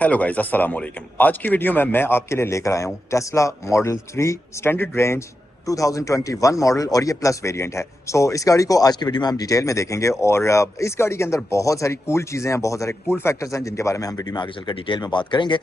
Hello guys, अस्सलाम वालेकुम। आज की वीडियो में मैं आपके लिए लेकर आया हूँ Tesla model 3 standard range 2021 model और ये प्लस वेरिएंट है। इस गाड़ी को आज की वीडियो में हम डिटेल में देखेंगे और इस गाड़ी के अंदर बहुत सारी कूल चीज़ें हैं, बहुत सारे कूल फैक्टर्स हैं जिनके बारे में हम वीडियो में आगे चलकर डिटेल में बात करेंगे।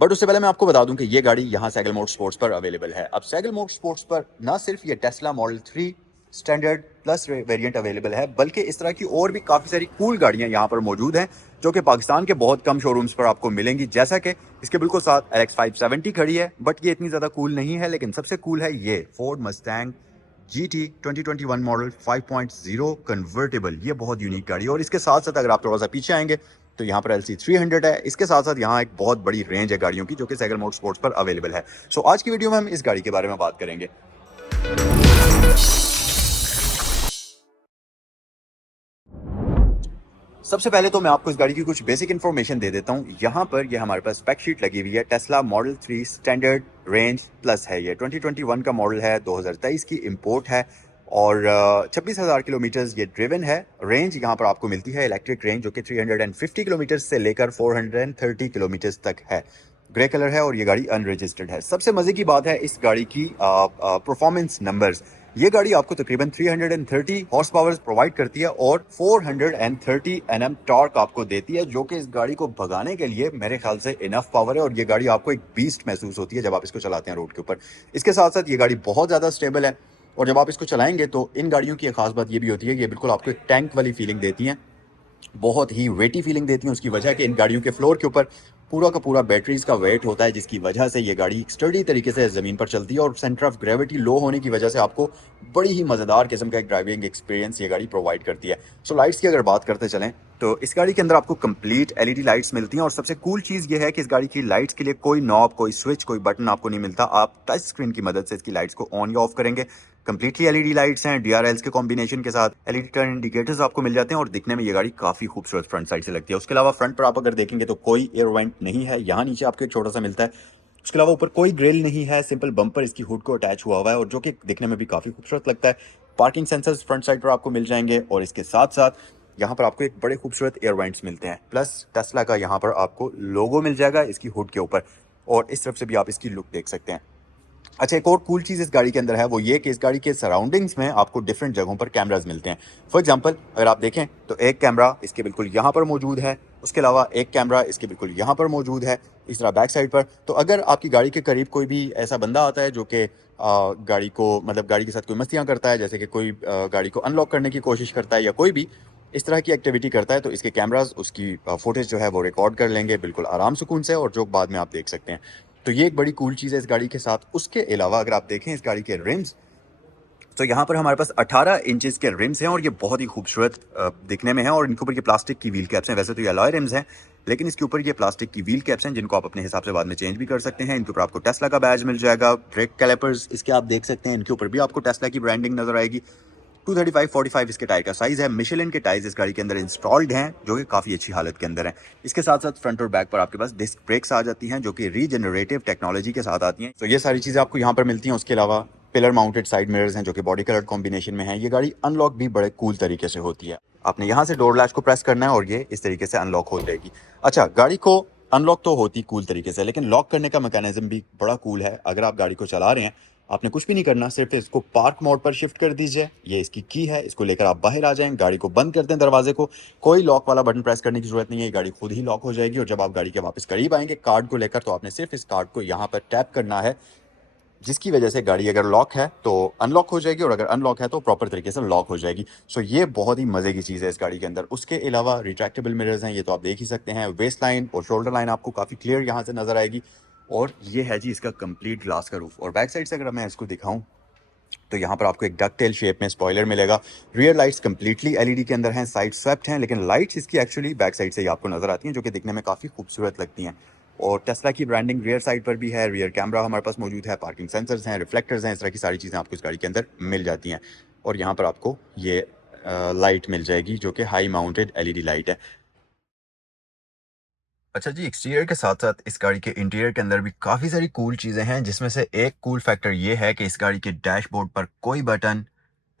बट उससे पहले मैं आपको बता दूं कि ये गाड़ी यहाँ सैगल मोटर स्पोर्ट्स पर अवेलेबल है। अब सैगल मोटर स्पोर्ट्स पर ना सिर्फ ये Tesla model 3 standard plus variant available है, बल्कि इस तरह की और भी काफ़ी सारी कूल गाड़ियाँ यहाँ पर मौजूद हैं जो कि पाकिस्तान के बहुत कम शोरूम्स पर आपको मिलेंगी। जैसा कि इसके बिल्कुल साथ LX 570 खड़ी है, बट ये इतनी ज़्यादा कूल नहीं है। लेकिन सबसे कूल है ये Ford Mustang GT 2021 model 5.0 convertible. ये बहुत यूनिक गाड़ी है। और इसके साथ साथ अगर आप थोड़ा सा पीछे आएंगे तो यहाँ पर LC 300 है। इसके साथ साथ यहाँ एक बहुत बड़ी रेंज है गाड़ियों की जो कि सैगल मोटर स्पोर्ट्स पर अवेलेबल है। आज की वीडियो में हम इस गाड़ी के बारे में बात करेंगे। सबसे पहले तो मैं आपको इस गाड़ी की कुछ बेसिक इन्फॉर्मेशन दे देता हूँ। यहाँ पर ये हमारे पास स्पेक शीट लगी हुई है। Tesla model 3 standard range plus है। ये 2021 का मॉडल है, 2023 की इंपोर्ट है और 26,000 किलोमीटर ये ड्रिवन है। रेंज यहाँ पर आपको मिलती है इलेक्ट्रिक रेंज जो कि 350 किलोमीटर से लेकर 430 किलोमीटर तक है। ग्रे कलर है और ये गाड़ी अनरजिस्टर्ड है। सबसे मजे की बात है इस गाड़ी की परफॉर्मेंस नंबर्स। ये गाड़ी आपको तकरीबन 330 हॉर्स पावर प्रोवाइड करती है और 430 Nm टॉर्क आपको देती है, जो कि इस गाड़ी को भगाने के लिए मेरे ख्याल से इनफ पावर है। और ये गाड़ी आपको एक बीस्ट महसूस होती है जब आप इसको चलाते हैं रोड के ऊपर। इसके साथ साथ ये गाड़ी बहुत ज़्यादा स्टेबल है और जब आप इसको चलाएंगे तो इन गाड़ियों की एक खास बात ये भी होती है कि ये बिल्कुल आपको एक टैंक वाली फीलिंग देती हैं, बहुत ही वेटी फीलिंग देती हैं। उसकी वजह है कि इन गाड़ियों के फ्लोर के ऊपर पूरा का पूरा बैटरीज का वेट होता है, जिसकी वजह से ये गाड़ी स्टडी तरीके से ज़मीन पर चलती है और सेंटर ऑफ ग्रेविटी लो होने की वजह से आपको बड़ी ही मज़ेदार किस्म का एक ड्राइविंग एक्सपीरियंस ये गाड़ी प्रोवाइड करती है। लाइट्स की अगर बात करते चलें तो इस गाड़ी के अंदर आपको कंप्लीट LED लाइट्स मिलती हैं। और सबसे कूल चीज़ ये है कि इस गाड़ी की लाइट्स के लिए कोई नॉब, कोई स्विच, कोई बटन आपको नहीं मिलता। आप टच स्क्रीन की मदद से इसकी लाइट्स को ऑन या ऑफ करेंगे। कंप्लीटली LED लाइट्स हैं, DRLs के कॉम्बिनेशन के साथ। LED टर्न इंडिकेटर्स आपको मिल जाते हैं और दिखने में ये गाड़ी काफ़ी खूबसूरत फ्रंट साइड से लगती है। उसके अलावा फ्रंट पर आप अगर देखेंगे तो कोई एयर वेंट नहीं है। यहाँ नीचे आपको एक छोटा सा मिलता है। उसके अलावा ऊपर कोई ग्रिल नहीं है, सिंपल बम्पर इसकी हुड को अटैच हुआ हुआ है और जो कि दिखने में भी काफ़ी खूबसूरत लगता है। पार्किंग सेंसर्स फ्रंट साइड पर आपको मिल जाएंगे और इसके साथ साथ यहाँ पर आपको एक बड़े खूबसूरत एयर वेंट्स मिलते हैं। प्लस टेस्ला का यहाँ पर आपको लोगो मिल जाएगा इसकी हुड के ऊपर और इस तरफ से भी आप इसकी लुक देख सकते हैं। अच्छा, एक और कूल चीज़ इस गाड़ी के अंदर है वो ये कि इस गाड़ी के सराउंडिंग्स में आपको डिफरेंट जगहों पर कैमराज मिलते हैं। फॉर एग्जांपल अगर आप देखें तो एक कैमरा इसके बिल्कुल यहाँ पर मौजूद है, उसके अलावा एक कैमरा इसके बिल्कुल यहाँ पर मौजूद है, इस तरह बैक साइड पर। तो अगर आपकी गाड़ी के करीब कोई भी ऐसा बंदा आता है जो कि गाड़ी को मतलब गाड़ी के साथ कोई मस्तियाँ करता है, जैसे कि कोई गाड़ी को अनलॉक करने की कोशिश करता है या कोई भी इस तरह की एक्टिविटी करता है, तो इसके कैमराज उसकी फुटेज जो है वो रिकॉर्ड कर लेंगे बिल्कुल आराम सुकून से और जो बाद में आप देख सकते हैं। तो ये एक बड़ी कूल चीज़ है इस गाड़ी के साथ। उसके अलावा अगर आप देखें इस गाड़ी के रिम्स, तो यहाँ पर हमारे पास 18 इंचेस के रिम्स हैं और ये बहुत ही खूबसूरत दिखने में है। और इनके ऊपर ये प्लास्टिक की व्हील कैप्स हैं। वैसे तो ये अलॉय रिम्स हैं, लेकिन इसके ऊपर ये प्लास्टिक की व्हील कैप्स हैं जिनको आप अपने हिसाब से बाद में चेंज भी कर सकते हैं। इनके ऊपर आपको टेस्ला का बैज मिल जाएगा। ब्रेक कैलिपर्स इसके आप देख सकते हैं, इनके ऊपर भी आपको टेस्ला की ब्रांडिंग नजर आएगी। 235/45 इसके टायर का साइज है। मिशेलिन के टायर्स इस गाड़ी के अंदर इंस्टॉल्ड हैं जो कि काफ़ी अच्छी हालत के अंदर हैं। इसके साथ साथ फ्रंट और बैक पर आपके पास डिस्क ब्रेक्स आ जाती हैं जो कि रीजनरेटिव टेक्नोलॉजी के साथ आती हैं। तो ये सारी चीज़ें आपको यहाँ पर मिलती हैं। उसके अलावा पिलर माउंटेड साइड मिरर्स हैं जो कि बॉडी कलर कॉम्बिनेशन में है। ये गाड़ी अनलॉक भी बड़े कूल तरीके से होती है। आपने यहाँ से डोर लैच को प्रेस करना है और ये इस तरीके से अनलॉक हो जाएगी। अच्छा, गाड़ी को अनलॉक तो होती कूल तरीके से, लेकिन लॉक करने का मैकेनिज्म भी बड़ा कूल है। अगर आप गाड़ी को चला रहे हैं, आपने कुछ भी नहीं करना, सिर्फ इसको पार्क मोड पर शिफ्ट कर दीजिए। ये इसकी की है, इसको लेकर आप बाहर आ जाएं, गाड़ी को बंद कर दें दरवाजे को। कोई लॉक वाला बटन प्रेस करने की जरूरत नहीं है, ये गाड़ी खुद ही लॉक हो जाएगी। और जब आप गाड़ी के वापस करीब आएंगे कार्ड को लेकर, तो आपने सिर्फ इस कार्ड को यहाँ पर टैप करना है, जिसकी वजह से गाड़ी अगर लॉक है तो अनलॉक हो जाएगी और अगर अनलॉक है तो प्रॉपर तरीके से लॉक हो जाएगी। ये बहुत ही मजे की चीज़ है इस गाड़ी के अंदर। उसके अलावा रिट्रैक्टेबल मिरर्स हैं, ये तो आप देख ही सकते हैं। वेस्ट लाइन और शोल्डर लाइन आपको काफ़ी क्लियर यहाँ से नजर आएगी। और ये है जी इसका कंप्लीट ग्लास का रूफ। और बैक साइड से अगर मैं इसको दिखाऊं तो यहाँ पर आपको एक डक टेल शेप में स्पॉइलर मिलेगा। रियर लाइट्स कंप्लीटली LED के अंदर हैं, साइड स्वेप्ट हैं, लेकिन लाइट्स इसकी एक्चुअली बैक साइड से ही आपको नजर आती हैं जो कि दिखने में काफ़ी खूबसूरत लगती हैं। और टेस्ला की ब्रांडिंग रियर साइड पर भी है। रियर कैमरा हमारे पास मौजूद है, पार्किंग सेंसर्स हैं, रिफ्लेक्टर्स हैं, इस तरह की सारी चीज़ें आपको इस गाड़ी के अंदर मिल जाती हैं। और यहाँ पर आपको ये लाइट मिल जाएगी जो कि हाई माउंटेड LED लाइट है। अच्छा जी, एक्सटीरियर के साथ साथ इस गाड़ी के इंटीरियर के अंदर भी काफ़ी सारी कूल चीज़ें हैं, जिसमें से एक कूल फैक्टर ये है कि इस गाड़ी के डैशबोर्ड पर कोई बटन,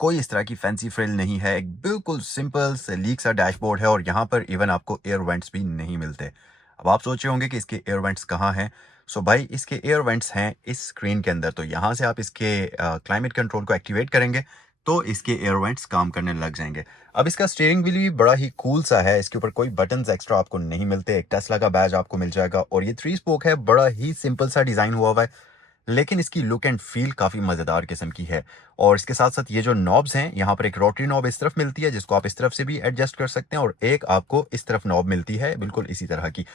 कोई इस तरह की फैंसी फ्रिल नहीं है। एक बिल्कुल सिंपल सलीक सा डैशबोर्ड है और यहाँ पर इवन आपको एयर वेंट्स भी नहीं मिलते। अब आप सोच रहे होंगे कि इसके एयर वेंट्स कहाँ हैं। सो भाई इसके एयर वेंट्स हैं इस स्क्रीन के अंदर। तो यहाँ से आप इसके क्लाइमेट कंट्रोल को एक्टिवेट करेंगे तो इसके एयर वेंट्स काम करने लग जाएंगे। अब इसका स्टीयरिंग व्हील भी बड़ा ही कूल सा है, इसके ऊपर कोई बटन्स एक्स्ट्रा आपको नहीं मिलते। एक टेस्ला का बैज आपको मिल जाएगा और ये 3 स्पोक है, बड़ा ही सिंपल सा डिजाइन हुआ हुआ है, लेकिन इसकी लुक एंड फील काफी मजेदार किस्म की है। और इसके साथ साथ ये जो नॉब्स हैं, यहाँ पर एक रोटरी नॉब इस तरफ मिलती है जिसको आप इस तरफ से भी एडजस्ट कर सकते हैं और एक आपको इस तरफ नॉब मिलती है बिल्कुल इसी तरह की।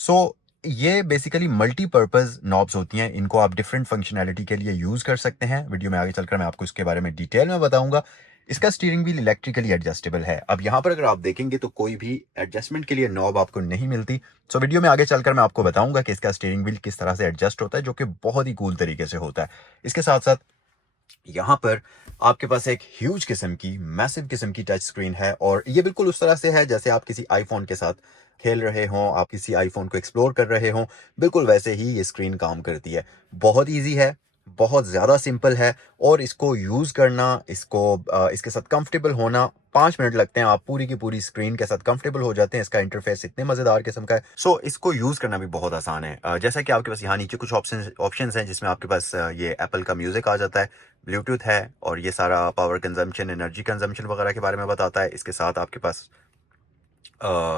सो ये बेसिकली मल्टीपर्पज नॉब्स होती हैं, इनको आप डिफरेंट फंक्शनैलिटी के लिए यूज कर सकते हैं। वीडियो में आगे चलकर मैं आपको इसके बारे में डिटेल में बताऊंगा। इसका स्टीयरिंग व्हील इलेक्ट्रिकली एडजस्टेबल है। अब यहाँ पर अगर आप देखेंगे तो कोई भी एडजस्टमेंट के लिए नॉब आपको नहीं मिलती। सो वीडियो में आगे चलकर मैं आपको बताऊंगा कि इसका स्टीयरिंग व्हील किस तरह से एडजस्ट होता है, जो कि बहुत ही कूल तरीके से होता है। इसके साथ साथ यहाँ पर आपके पास एक ह्यूज किस्म की मैसिव किस्म की टच स्क्रीन है और ये बिल्कुल उस तरह से है जैसे आप किसी आईफोन के साथ खेल रहे हों, आप किसी आईफोन को एक्सप्लोर कर रहे हों, बिल्कुल वैसे ही ये स्क्रीन काम करती है। बहुत इजी है, बहुत ज़्यादा सिंपल है और इसको यूज़ करना, इसके साथ कंफर्टेबल होना 5 मिनट लगते हैं, आप पूरी की पूरी स्क्रीन के साथ कंफर्टेबल हो जाते हैं। इसका इंटरफेस इतने मज़ेदार किस्म का है। सो इसको यूज़ करना भी बहुत आसान है। जैसा कि आपके पास यहाँ नीचे कुछ ऑप्शंस हैं जिसमें आपके पास ये एप्पल का म्यूज़िक आ जाता है, ब्लूटूथ है और ये सारा पावर कंजम्पशन, एनर्जी कंजम्पशन वगैरह के बारे में बताता है। इसके साथ आपके पास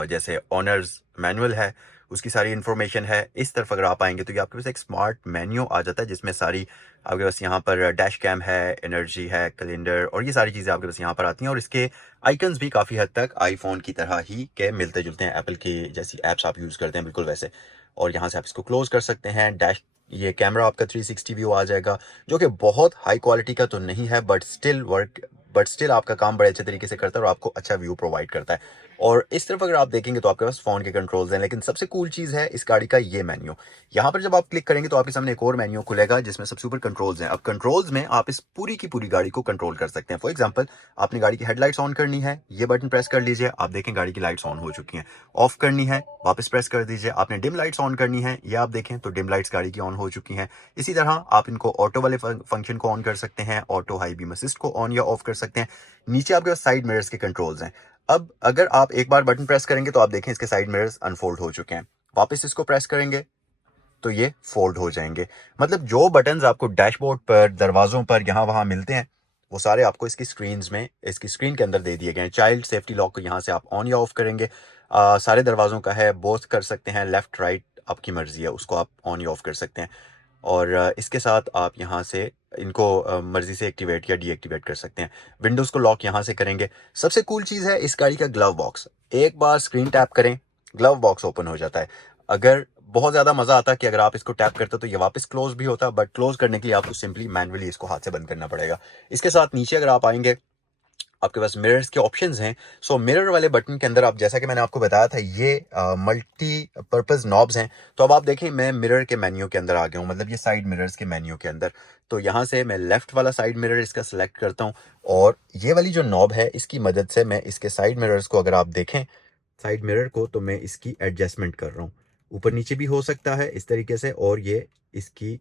जैसे ऑनर्स मैनुअल है, उसकी सारी इन्फॉर्मेशन है। इस तरफ अगर आप आएंगे तो ये आपके पास एक स्मार्ट मेन्यू आ जाता है जिसमें सारी आपके पास यहाँ पर डैश कैम है, एनर्जी है, कैलेंडर और ये सारी चीज़ें आपके पास यहाँ पर आती हैं। और इसके आइकन्स भी काफ़ी हद तक आईफोन की तरह ही के मिलते जुलते हैं, एप्पल की जैसी ऐप्स आप यूज़ करते हैं बिल्कुल वैसे। और यहाँ से आप इसको क्लोज कर सकते हैं। डैश ये कैमरा आपका 360 व्यू आ जाएगा, जो कि बहुत हाई क्वालिटी का तो नहीं है बट स्टिल आपका काम बड़े अच्छे तरीके से करता है और आपको अच्छा व्यू प्रोवाइड करता है। और इस तरफ अगर आप देखेंगे तो आपके पास फोन के कंट्रोल्स हैं, लेकिन सबसे कूल चीज़ है इस गाड़ी का ये मेन्यू। यहाँ पर जब आप क्लिक करेंगे तो आपके सामने एक और मेन्यू खुलेगा जिसमें सबसे ऊपर कंट्रोल्स हैं। अब कंट्रोल्स में आप इस पूरी की पूरी गाड़ी को कंट्रोल कर सकते हैं। फॉर एग्जांपल, आपने गाड़ी की हेडलाइट्स ऑन करनी है, ये बटन प्रेस कर लीजिए, आप देखें गाड़ी की लाइट्स ऑन हो चुकी हैं। ऑफ करनी है, वापस प्रेस कर दीजिए। आपने डिम लाइट्स ऑन करनी है, ये आप देखें तो डिम लाइट्स गाड़ी की ऑन हो चुकी हैं। इसी तरह आप इनको ऑटो वाले फंक्शन को ऑन कर सकते हैं, ऑटो हाई बीम असिस्ट को ऑन या ऑफ कर सकते हैं। नीचे आपके पास साइड मिरर्स के कंट्रोल्स हैं। अब अगर आप एक बार बटन प्रेस करेंगे तो आप देखें इसके साइड मिरर्स अनफोल्ड हो चुके हैं। वापस इसको प्रेस करेंगे तो ये फोल्ड हो जाएंगे। मतलब जो बटन्स आपको डैशबोर्ड पर, दरवाजों पर, यहाँ वहाँ मिलते हैं, वो सारे आपको इसकी स्क्रीन के अंदर दे दिए गए हैं। चाइल्ड सेफ्टी लॉक को यहाँ से आप ऑन या ऑफ करेंगे। सारे दरवाजों का है, बोथ कर सकते हैं, लेफ्ट राइट आपकी मर्जी है, उसको आप ऑन या ऑफ कर सकते हैं। और इसके साथ आप यहाँ से इनको मर्जी से एक्टिवेट या डीएक्टिवेट कर सकते हैं। विंडोज़ को लॉक यहाँ से करेंगे। सबसे कूल चीज़ है इस गाड़ी का ग्लव बॉक्स। एक बार स्क्रीन टैप करें, ग्लव बॉक्स ओपन हो जाता है। अगर बहुत ज़्यादा मज़ा आता कि अगर आप इसको टैप करते तो ये वापस क्लोज भी होता, बट क्लोज करने के लिए आपको सिंपली मैनुअली इसको हाथ से बंद करना पड़ेगा। इसके साथ नीचे अगर आप आएंगे आपके पास मिरर्स के ऑप्शंस हैं। सो मिरर वाले बटन के अंदर आप, जैसा कि मैंने आपको बताया था, ये मल्टी पर्पज नॉब्स हैं। तो अब आप देखें मैं मिरर के मेन्यू के अंदर आ गया हूँ, मतलब ये साइड मिरर्स के मेन्यू के अंदर। तो यहाँ से मैं लेफ्ट वाला साइड मिरर इसका सिलेक्ट करता हूँ और ये वाली जो नॉब है इसकी मदद से मैं इसके साइड मिरर्स को, अगर आप देखें साइड मिरर को, तो मैं इसकी एडजस्टमेंट कर रहा हूँ। ऊपर नीचे भी हो सकता है इस तरीके से, और ये इसकी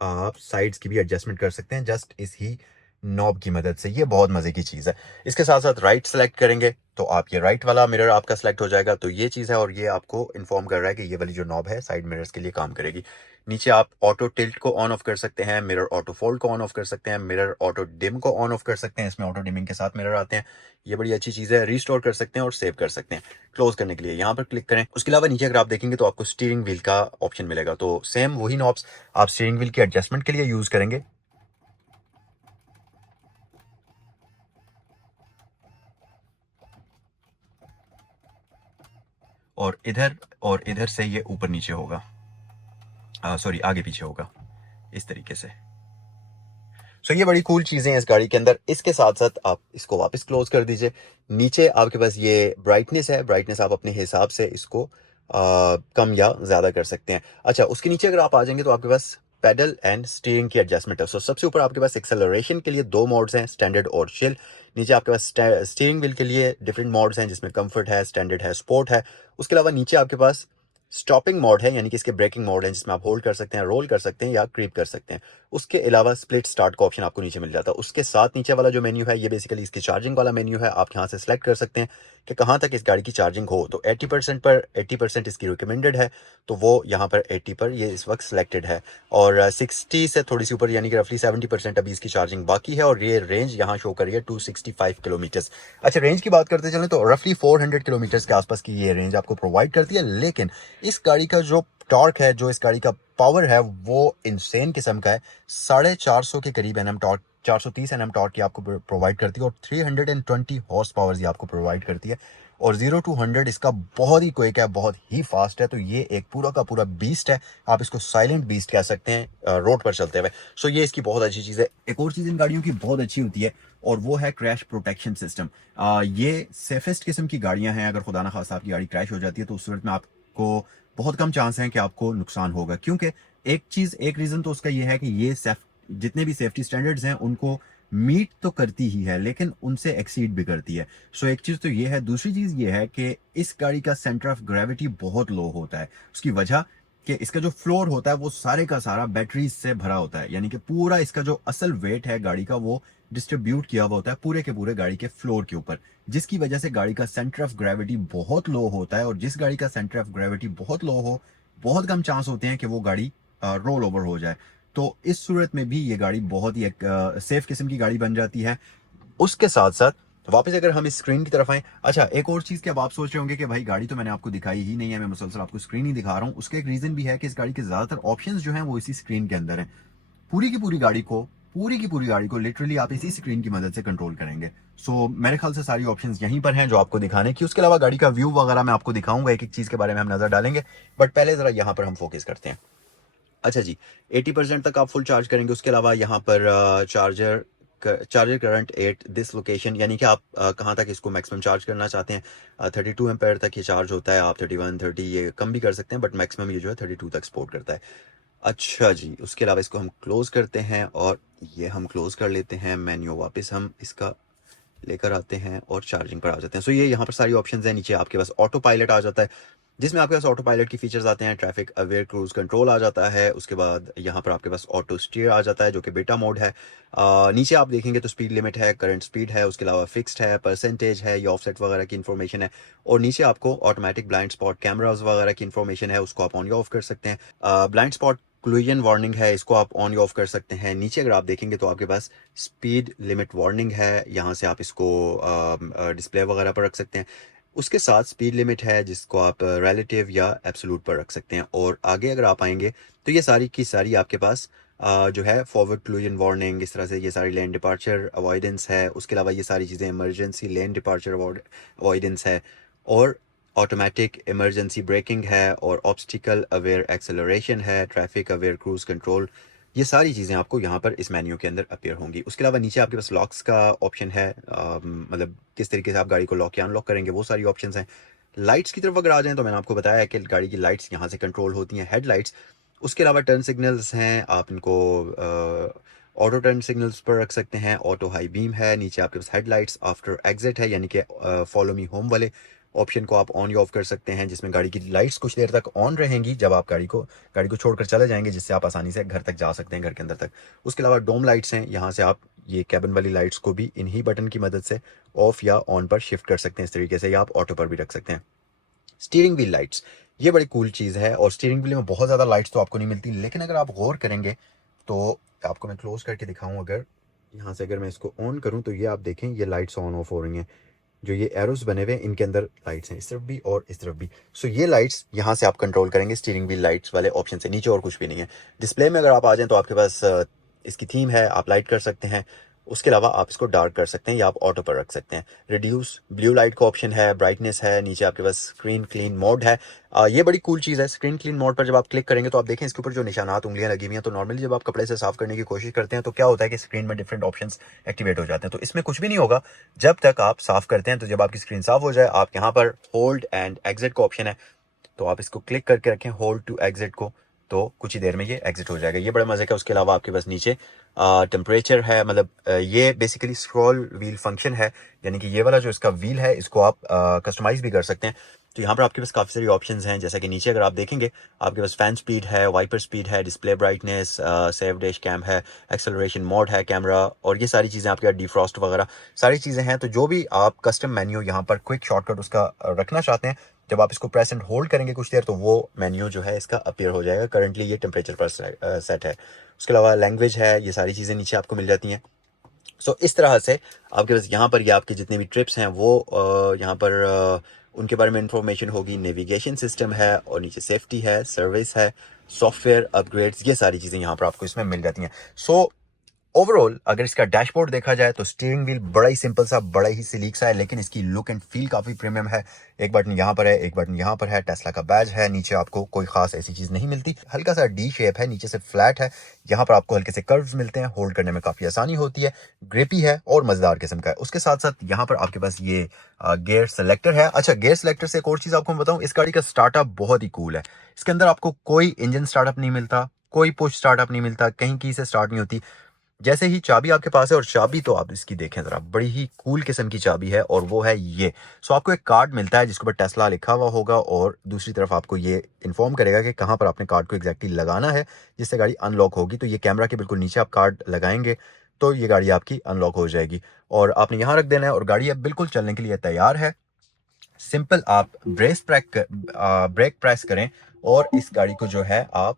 आप साइड्स की भी एडजस्टमेंट कर सकते हैं जस्ट इस ही नॉब की मदद से। ये बहुत मजे की चीज़ है। इसके साथ साथ राइट सेलेक्ट करेंगे तो आप ये राइट वाला मिरर आपका सेलेक्ट हो जाएगा। तो ये चीज़ है और ये आपको इन्फॉर्म कर रहा है कि ये वाली जो नॉब है साइड मिरर्स के लिए काम करेगी। नीचे आप ऑटो टिल्ट को ऑन ऑफ कर सकते हैं, मिरर ऑटो फोल्ड को ऑन ऑफ कर सकते हैं, मिरर ऑटो डिम को ऑन ऑफ कर सकते हैं। इसमें ऑटो डिमिंग के साथ मिरर आते हैं, ये बड़ी अच्छी चीज़ है। रिस्टोर कर सकते हैं और सेव कर सकते हैं। क्लोज करने के लिए यहाँ पर क्लिक करें। उसके अलावा नीचे अगर आप देखेंगे तो आपको स्टीयरिंग व्हील का ऑप्शन मिलेगा। तो सेम वही नॉब्स आप स्टीयरिंग व्हील के एडजस्टमेंट के लिए यूज करेंगे। और इधर से ये ऊपर नीचे होगा, सॉरी आगे पीछे होगा इस तरीके से। सो ये बड़ी कूल चीज़ें हैं इस गाड़ी के अंदर। इसके साथ साथ आप इसको वापस क्लोज कर दीजिए। नीचे आपके पास ये ब्राइटनेस है, ब्राइटनेस आप अपने हिसाब से इसको कम या ज़्यादा कर सकते हैं। अच्छा, उसके नीचे अगर आप आ जाएंगे तो आपके पास पेडल एंड स्टीयरिंग की एडजस्टमेंट है। सो सबसे ऊपर आपके पास एक्सेलरेशन के लिए 2 मोड्स हैं, स्टैंडर्ड और चिल। नीचे आपके पास स्टीयरिंग व्हील के लिए डिफरेंट मोड्स हैं जिसमें कंफर्ट है, स्टैंडर्ड है, स्पोर्ट है। उसके अलावा नीचे आपके पास स्टॉपिंग मोड है, यानी कि इसके ब्रेकिंग मोड है जिसमें आप होल्ड कर सकते हैं, रोल कर सकते हैं या क्रीप कर सकते हैं। उसके अलावा स्प्लिट स्टार्ट का ऑप्शन आपको नीचे मिल जाता है। उसके साथ नीचे वाला जो मेन्यू है ये बेसिकली इसकी चार्जिंग वाला मेन्यू है। आप यहाँ से सेलेक्ट कर सकते हैं कि कहाँ तक इस गाड़ी की चार्जिंग हो। तो 80% पर 80% इसकी रिकमेंडेड है, तो वो यहाँ पर 80 पर ये इस वक्त सिलेक्टेड है। और 60 से थोड़ी सी ऊपर यानी कि रफली 70% अभी इसकी चार्जिंग बाकी है। और ये रेंज यहाँ शो करिए 265 किलोमीटर्स। अच्छा, रेंज की बात करते चलें तो रफली 400 किलोमीटर्स के आसपास की ये रेंज आपको प्रोवाइड करती है। लेकिन इस गाड़ी का जो टॉर्क है, जो इस गाड़ी का पावर है, वो इनसेन किस्म का है। 450 के करीब एनएम टॉर्क, 430 एनएम टॉर्क की आपको प्रोवाइड करती है और 320 हॉर्स पावर ये आपको प्रोवाइड करती है। और 0 to 100 इसका बहुत ही क्विक है, बहुत ही फास्ट है। तो ये एक पूरा का पूरा बीस्ट है। आप इसको साइलेंट बीस्ट कह सकते हैं रोड पर चलते हुए। सो ये इसकी बहुत अच्छी चीज़ है। एक और चीज़ इन गाड़ियों की बहुत अच्छी होती है और वो है क्रैश प्रोटेक्शन सिस्टम। ये सेफेस्ट किस्म की गाड़ियां हैं। अगर खुदा ना खास्ता आपकी गाड़ी क्रैश हो जाती है तो उस सूरत में आपको बहुत कम चांस है कि आपको नुकसान होगा, क्योंकि एक रीजन तो उसका ये है कि ये जितने भी सेफ्टी स्टैंडर्ड्स हैं उनको मीट तो करती ही है, लेकिन उनसे एक्सीड भी करती है। सो एक चीज तो ये है। दूसरी चीज ये है कि इस गाड़ी का सेंटर ऑफ ग्रेविटी बहुत लो होता है। उसकी वजह कि इसका जो फ्लोर होता है वो सारे का सारा बैटरीज से भरा होता है, यानी कि पूरा इसका जो असल वेट है गाड़ी का वो डिस्ट्रीब्यूट किया हुआ होता है पूरे के पूरे गाड़ी के फ्लोर के ऊपर, जिसकी वजह से गाड़ी का सेंटर ऑफ ग्रेविटी बहुत लो होता है। और जिस गाड़ी का सेंटर ऑफ ग्रेविटी बहुत लो हो, बहुत कम चांस होते हैं कि वो गाड़ी रोल ओवर हो जाए। तो इस सूरत में भी ये गाड़ी बहुत ही एक सेफ किस्म की गाड़ी बन जाती है। उसके साथ साथ वापस अगर हम इस स्क्रीन की तरफ आए, अच्छा एक और चीज कि अब आप सोच रहे होंगे कि भाई गाड़ी तो मैंने आपको दिखाई ही नहीं है, मैं मुसलसल आपको स्क्रीन ही दिखा रहा हूँ। उसका एक रीजन भी है कि इस गाड़ी के ज्यादातर ऑप्शंस जो हैं वो इसी स्क्रीन के अंदर हैं। पूरी की पूरी गाड़ी को लिटरली आप इसी स्क्रीन की मदद से कंट्रोल करेंगे। सो मेरे ख्याल से सारी ऑप्शंस यहीं पर हैं जो आपको दिखाने की। उसके अलावा गाड़ी का व्यू वगैरह मैं आपको दिखाऊंगा, एक एक चीज के बारे में हम नजर डालेंगे। बट पहले जरा यहाँ पर हम फोकस करते हैं। अच्छा जी, 80% तक आप फुल चार्ज करेंगे। उसके अलावा यहाँ पर charger current at this location, यानी कि आप कहाँ तक इसको मैक्सिमम चार्ज करना चाहते हैं। 32 एम्पेयर तक ये चार्ज होता है। आप 31 30 ये कम भी कर सकते हैं, बट मैक्सिमम ये जो है 32 तक सपोर्ट करता है। अच्छा जी, उसके अलावा इसको हम क्लोज करते हैं और ये हम क्लोज कर लेते हैं। मेन्यू वापस हम इसका लेकर आते हैं और चार्जिंग पर आ जाते हैं। सो ये यहाँ पर सारी ऑप्शंस हैं। नीचे आपके पास ऑटो पायलट आ जाता है, जिसमें आपके पास ऑटो पायलट की फीचर्स आते हैं। ट्रैफिक अवेयर क्रूज कंट्रोल आ जाता है। उसके बाद यहाँ पर आपके पास ऑटो स्टीयर आ जाता है जो कि बेटा मोड है। नीचे आप देखेंगे तो स्पीड लिमिट है, करंट स्पीड है, उसके अलावा फिक्स्ड है, परसेंटेज है, ये ऑफसेट वगैरह की इन्फॉर्मेशन है। और नीचे आपको ऑटोमेटिक ब्लाइंड स्पॉट कैमराज वगैरह की इन्फॉर्मेशन है, उसको आप ऑन या ऑफ कर सकते हैं। ब्लाइंड स्पॉट कोलिजन वार्निंग है, इसको आप ऑन या ऑफ कर सकते हैं। नीचे अगर आप देखेंगे तो आपके पास स्पीड लिमिट वार्निंग है, यहाँ से आप इसको डिस्प्ले वगैरह पर रख सकते हैं। उसके साथ स्पीड लिमिट है जिसको आप रिलेटिव या एब्सोल्यूट पर रख सकते हैं। और आगे अगर आप आएंगे तो ये सारी की सारी आपके पास जो है फॉरवर्ड कोलिजन वार्निंग, इस तरह से ये सारी लेन डिपार्चर अवॉइडेंस है। उसके अलावा ये सारी चीज़ें इमरजेंसी लेन डिपार्चर अवॉइडेंस है, और ऑटोमेटिक इमरजेंसी ब्रेकिंग है, और ऑब्स्टिकल अवेयर एक्सेलरेशन है, ट्रैफिक अवेयर क्रूज कंट्रोल। ये सारी चीज़ें आपको यहाँ पर इस मेन्यू के अंदर अपीयर होंगी। उसके अलावा नीचे आपके पास लॉक्स का ऑप्शन है, मतलब किस तरीके से आप गाड़ी को लॉक या अनलॉक करेंगे, वो सारी ऑप्शंस हैं। लाइट्स की तरफ अगर आ जाएं तो मैंने आपको बताया है कि गाड़ी की लाइट्स यहाँ से कंट्रोल होती हैं, हेडलाइट्स। उसके अलावा टर्न सिग्नल्स हैं, आप इनको ऑटो टर्न सिग्नल्स पर रख सकते हैं। ऑटो हाई बीम है। नीचे आपके पास हेडलाइट्स आफ्टर एग्जिट है, यानी कि फॉलो मी होम वाले ऑप्शन को आप ऑन या ऑफ कर सकते हैं, जिसमें गाड़ी की लाइट्स कुछ देर तक ऑन रहेंगी जब आप गाड़ी को छोड़कर चले जाएंगे, जिससे आप आसानी से घर तक जा सकते हैं, घर के अंदर तक। उसके अलावा डोम लाइट्स हैं, यहाँ से आप ये कैबिन वाली लाइट्स को भी इन्हीं बटन की मदद से ऑफ या ऑन पर शिफ्ट कर सकते हैं इस तरीके से, या आप ऑटो पर भी रख सकते हैं। स्टीयरिंग व्हील लाइट्स, ये बड़ी कूल चीज़ है। और स्टीयरिंग व्हील में बहुत ज़्यादा लाइट्स तो आपको नहीं मिलती, लेकिन अगर आप गौर करेंगे तो आपको मैं क्लोज करके दिखाऊं, अगर यहाँ से अगर मैं इसको ऑन करूँ तो ये आप देखें ये लाइट्स ऑन ऑफ हो रही हैं। जो ये एरोस बने हुए हैं इनके अंदर लाइट्स हैं, इस तरफ भी और इस तरफ भी। सो ये लाइट्स यहाँ से आप कंट्रोल करेंगे स्टीयरिंग व्हील लाइट्स वाले ऑप्शन से, नीचे और कुछ भी नहीं है। डिस्प्ले में अगर आप आ जाएं तो आपके पास इसकी थीम है, आप लाइट कर सकते हैं। उसके अलावा आप इसको डार्क कर सकते हैं या आप ऑटो पर रख सकते हैं। रिड्यूस ब्लू लाइट का ऑप्शन है, ब्राइटनेस है। नीचे आपके पास स्क्रीन क्लीन मोड है। ये बड़ी कूल चीज़ है। स्क्रीन क्लीन मोड पर जब आप क्लिक करेंगे तो आप देखें इसके ऊपर जो निशानात उंगलियां लगी हुई हैं, तो नॉर्मली जब आप कपड़े से साफ करने की कोशिश करते हैं तो क्या होता है कि स्क्रीन में डिफरेंट ऑप्शंस एक्टिवेट हो जाते हैं। तो इसमें कुछ भी नहीं होगा जब तक आप साफ करते हैं। तो जब आपकी स्क्रीन साफ हो जाए, आप यहाँ पर होल्ड एंड एग्जिट का ऑप्शन है, तो आप इसको क्लिक करके रखें होल्ड टू एग्जिट को, तो कुछ ही देर में ये एग्जिट हो जाएगा। ये बड़ा मजे का। उसके अलावा आपके पास नीचे टेम्परेचर है, मतलब ये बेसिकली स्क्रॉल व्हील फंक्शन है, यानी कि ये वाला जो इसका व्हील है इसको आप कस्टमाइज भी कर सकते हैं। तो यहाँ पर आपके पास काफ़ी सारी ऑप्शंस हैं, जैसा कि नीचे अगर आप देखेंगे आपके पास फैन स्पीड है, वाइपर स्पीड है, display brightness, save dash cam है, एक्सेलरेशन मोड है, कैमरा, और ये सारी चीज़ें आपके डिफ्रॉस्ट वगैरह सारी चीज़ें हैं। तो जो भी आप कस्टम मेन्यू यहाँ पर क्विक शॉर्टकट उसका रखना चाहते हैं, जब आप इसको प्रेस एंड होल्ड करेंगे कुछ देर, तो वो मेन्यू जो है इसका अपीयर हो जाएगा। करंटली ये टेम्परेचर पर सेट है। उसके अलावा लैंग्वेज है, ये सारी चीज़ें नीचे आपको मिल जाती हैं। सो इस तरह से आपके पास यहाँ पर ये आपके जितने भी ट्रिप्स हैं वो यहाँ पर उनके बारे में इंफॉर्मेशन होगी। नेविगेशन सिस्टम है और नीचे सेफ्टी है, सर्विस है, सॉफ्टवेयर अपग्रेड्स, ये सारी चीज़ें यहाँ पर आपको इसमें मिल जाती हैं। सो ओवरऑल अगर इसका डैशबोर्ड देखा जाए तो स्टीयरिंग व्हील बड़ा ही सिंपल सा, बड़ा ही सिलीक सा है, लेकिन इसकी लुक एंड फील काफ़ी प्रीमियम है। एक बटन यहाँ पर है, एक बटन यहाँ पर है, टेस्ला का बैज है, नीचे आपको कोई खास ऐसी चीज़ नहीं मिलती, हल्का सा डी शेप है, नीचे से फ्लैट है, यहाँ पर आपको हल्के से कर्व्स मिलते हैं, होल्ड करने में काफ़ी आसानी होती है, ग्रिपी है और मज़ेदार किस्म का है। उसके साथ साथ यहाँ पर आपके पास ये गेयर सेलेक्टर है। अच्छा, गेयर सेलेक्टर से एक और चीज़ आपको मैं बताऊँ, इस गाड़ी का स्टार्टअप बहुत ही कूल है। इसके अंदर आपको कोई इंजन स्टार्टअप नहीं मिलता, कोई पुश स्टार्टअप नहीं मिलता, कहीं की से स्टार्ट नहीं होती। जैसे ही चाबी आपके पास है, और चाबी तो आप इसकी देखें जरा, बड़ी ही कूल किस्म की चाबी है, और वो है ये। सो आपको एक कार्ड मिलता है जिसके ऊपर टेस्ला लिखा हुआ होगा, और दूसरी तरफ आपको ये इन्फॉर्म करेगा कि कहाँ पर आपने कार्ड को एग्जैक्टली लगाना है जिससे गाड़ी अनलॉक होगी। तो ये कैमरा के बिल्कुल नीचे आप कार्ड लगाएंगे तो ये गाड़ी आपकी अनलॉक हो जाएगी, और आपने यहाँ रख देना है, और गाड़ी अब बिल्कुल चलने के लिए तैयार है। सिंपल आप ब्रेक प्रेस करें और इस गाड़ी को जो है आप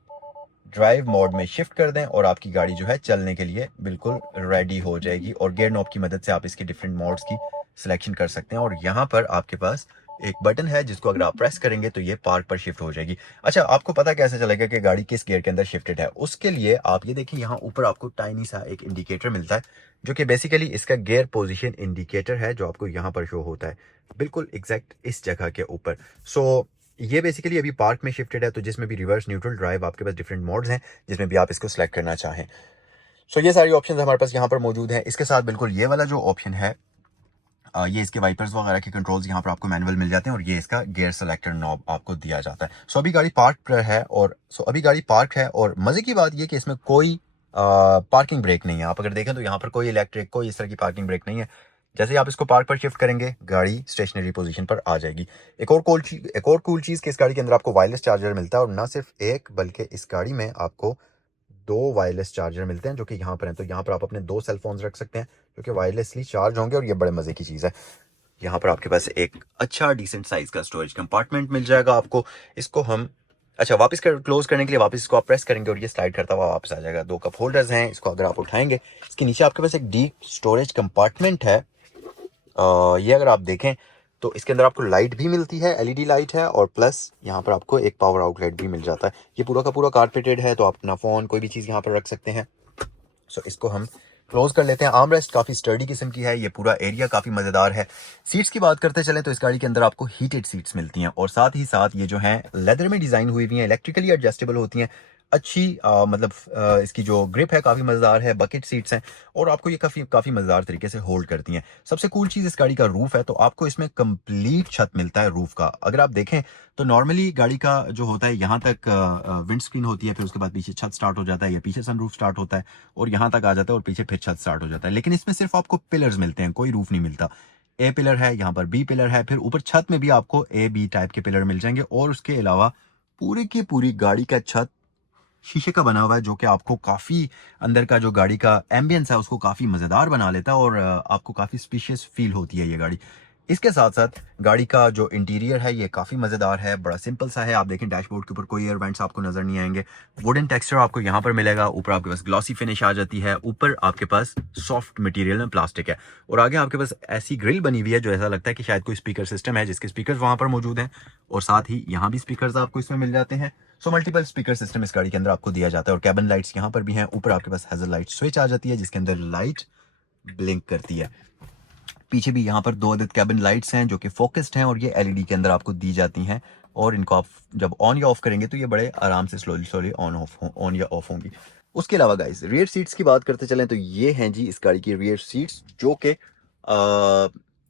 ड्राइव मोड में शिफ्ट कर दें, और आपकी गाड़ी जो है चलने के लिए बिल्कुल रेडी हो जाएगी। और गियर नॉब की मदद से आप इसके डिफरेंट मोड्स की सिलेक्शन कर सकते हैं, और यहाँ पर आपके पास एक बटन है जिसको अगर आप प्रेस करेंगे तो ये पार्क पर शिफ्ट हो जाएगी। अच्छा, आपको पता कैसे चलेगा कि गाड़ी किस गियर के अंदर शिफ्टेड है? उसके लिए आप ये देखिए, यहाँ ऊपर आपको टाइनी सा एक इंडिकेटर मिलता है जो कि बेसिकली इसका गियर पोजिशन इंडिकेटर है, जो आपको यहाँ पर शो होता है बिल्कुल एग्जैक्ट इस जगह के ऊपर। सो ये बेसिकली अभी पार्क में शिफ्टेड है, तो जिसमें भी रिवर्स, न्यूट्रल, ड्राइव, आपके पास डिफरेंट मोड्स हैं जिसमें भी आप इसको सेलेक्ट करना चाहें। सो ये सारी ऑप्शंस हमारे पास यहाँ पर मौजूद हैं। इसके साथ बिल्कुल ये वाला जो ऑप्शन है, ये इसके वाइपर्स वगैरह के कंट्रोल्स यहाँ पर आपको मैनुअल मिल जाते हैं, और ये इसका गियर सेलेक्टर नॉब आपको दिया जाता है। सो अभी गाड़ी पार्क पर है, और अभी गाड़ी पार्क है, और मजे की बात ये कि इसमें कोई पार्किंग ब्रेक नहीं है। आप अगर देखें तो यहाँ पर कोई इलेक्ट्रिक, कोई इस तरह की पार्किंग ब्रेक नहीं है। जैसे ही आप इसको पार्क पर शिफ्ट करेंगे, गाड़ी स्टेशनरी पोजीशन पर आ जाएगी। एक और कूल चीज़ कि इस गाड़ी के अंदर आपको वायरलेस चार्जर मिलता है, और ना सिर्फ एक बल्कि इस गाड़ी में आपको 2 वायरलेस चार्जर मिलते हैं जो कि यहाँ पर हैं। तो यहाँ पर आप अपने 2 सेल फोन्स रख सकते हैं जो कि वायरलेसली चार्ज होंगे, और ये बड़े मज़े की चीज़ है। यहाँ पर आपके पास एक अच्छा डिसेंट साइज का स्टोरेज कंपार्टमेंट मिल जाएगा आपको। इसको हम वापस क्लोज करने के लिए वापस इसको आप प्रेस करेंगे और ये स्लाइड करता हुआ वापस आ जाएगा। 2 कप होल्डर्स हैं, इसको अगर आप उठाएंगे, इसके नीचे आपके पास एक डीप स्टोरेज कंपार्टमेंट है। ये अगर आप देखें तो इसके अंदर आपको लाइट भी मिलती है, एलईडी लाइट है, और प्लस यहाँ पर आपको एक पावर आउटलेट भी मिल जाता है। ये पूरा का पूरा कारपेटेड है, तो आप अपना फ़ोन, कोई भी चीज़ यहाँ पर रख सकते हैं। सो इसको हम क्लोज कर लेते हैं। आर्म रेस्ट काफ़ी स्टर्डी किस्म की है, ये पूरा एरिया काफ़ी मज़ेदार है। सीट्स की बात करते चलें तो इस गाड़ी के अंदर आपको हीटेड सीट्स मिलती हैं, और साथ ही साथ ये जो हैं लेदर में डिज़ाइन हुई हुई हैं, इलेक्ट्रिकली एडजस्टेबल होती हैं। अच्छी इसकी जो ग्रिप है काफ़ी मज़ेदार है, बकेट सीट्स हैं, और आपको ये काफ़ी मज़ेदार तरीके से होल्ड करती हैं। सबसे कूल चीज़ इस गाड़ी का रूफ़ है, तो आपको इसमें कंप्लीट छत मिलता है रूफ़ का। अगर आप देखें तो नॉर्मली गाड़ी का जो होता है, यहाँ तक विंड स्क्रीन होती है, फिर उसके बाद पीछे छत स्टार्ट हो जाता है, या पीछे सनरूफ स्टार्ट होता है, और यहाँ तक आ जाता है, और पीछे फिर छत स्टार्ट हो जाता है। लेकिन इसमें सिर्फ आपको पिलर्स मिलते हैं, कोई रूफ नहीं मिलता। ए पिलर है, यहाँ पर बी पिलर है, फिर ऊपर छत में भी आपको ए बी टाइप के पिलर मिल जाएंगे, और उसके अलावा पूरी की पूरी गाड़ी का छत शीशे का बना हुआ है, जो कि आपको काफ़ी अंदर का जो गाड़ी का एम्बियंस है उसको काफ़ी मज़ेदार बना लेता है, और आपको काफ़ी स्पेशियस फील होती है ये गाड़ी। इसके साथ साथ गाड़ी का जो इंटीरियर है ये काफ़ी मज़ेदार है, बड़ा सिंपल सा है। आप देखें डैशबोर्ड के ऊपर कोई एयर वेंट्स आपको नज़र नहीं आएंगे। वुडन टेक्सचर आपको यहाँ पर मिलेगा, ऊपर आपके पास ग्लॉसी फिनिश आ जाती है, ऊपर आपके पास सॉफ्ट मटेरियल में प्लास्टिक है, और आगे आपके पास ऐसी ग्रिल बनी हुई है जो ऐसा लगता है कि शायद कोई स्पीकर सिस्टम है, जिसके स्पीकर वहाँ पर मौजूद हैं, और साथ ही यहाँ भी स्पीकर आपको इसमें मिल जाते हैं। सो मल्टीपल स्पीकर सिस्टम इस गाड़ी के अंदर आपको दिया जाता है, और कैबिन लाइट्स यहाँ पर भी हैं। ऊपर आपके पास हैजल लाइट स्विच आ जाती है जिसके अंदर लाइट ब्लिंक करती है। पीछे भी यहाँ पर 2 अदद कैबिन लाइट्स हैं जो कि फोकस्ड हैं, और ये एलईडी के अंदर आपको दी जाती हैं, और इनको आप जब ऑन या ऑफ करेंगे तो ये बड़े आराम से स्लोली ऑन या ऑफ होंगी। उसके अलावा गाइस, रियर सीट्स की बात करते चलें तो ये हैं जी इस गाड़ी की रियर सीट्स, जो कि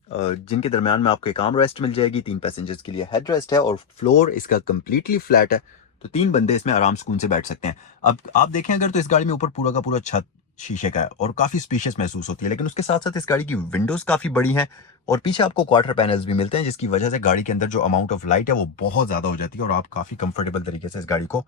जिनके दरमियान में आपको एक आर्म रेस्ट मिल जाएगी, 3 पैसेंजर्स के लिए हेड रेस्ट है, और फ्लोर इसका कंप्लीटली फ्लैट है, तो 3 बंदे इसमें आराम सुकून से बैठ सकते हैं। अब आप देखें अगर, तो इस गाड़ी में ऊपर पूरा का पूरा छत शीशे का है और काफ़ी स्पेशियस महसूस होती है। लेकिन उसके साथ साथ इस गाड़ी की विंडोज़ काफ़ी बड़ी हैं और पीछे आपको क्वार्टर पैनल्स भी मिलते हैं, जिसकी वजह से गाड़ी के अंदर जो अमाउंट ऑफ लाइट है वो बहुत ज़्यादा हो जाती है और आप काफ़ी कंफर्टेबल तरीके से इस गाड़ी को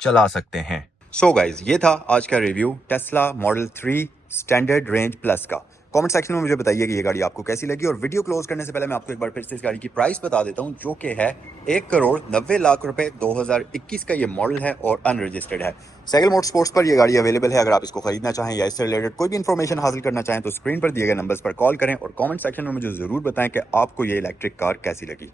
चला सकते हैं। सो गाइज, ये था आज का review Tesla model 3 standard range plus का। कमेंट सेक्शन में मुझे बताइए कि ये गाड़ी आपको कैसी लगी। और वीडियो क्लोज करने से पहले मैं आपको एक बार फिर से इस गाड़ी की प्राइस बता देता हूँ, जो कि है 1,90,00,000 रुपए। 2021 का ये मॉडल है और अनरजिस्टर्ड है। साइकिल मोटर स्पोर्ट्स पर ये गाड़ी अवेलेबल है। अगर आप इसको खरीदना चाहें या इससे रिलेटेड कोई भी इन्फॉर्मेशन हासिल करना चाहें तो स्क्रीन पर दिए गए नंबर्स पर कॉल करें और कमेंट सेक्शन में मुझे जरूर बताएं कि आपको ये इलेक्ट्रिक कार कैसी लगी।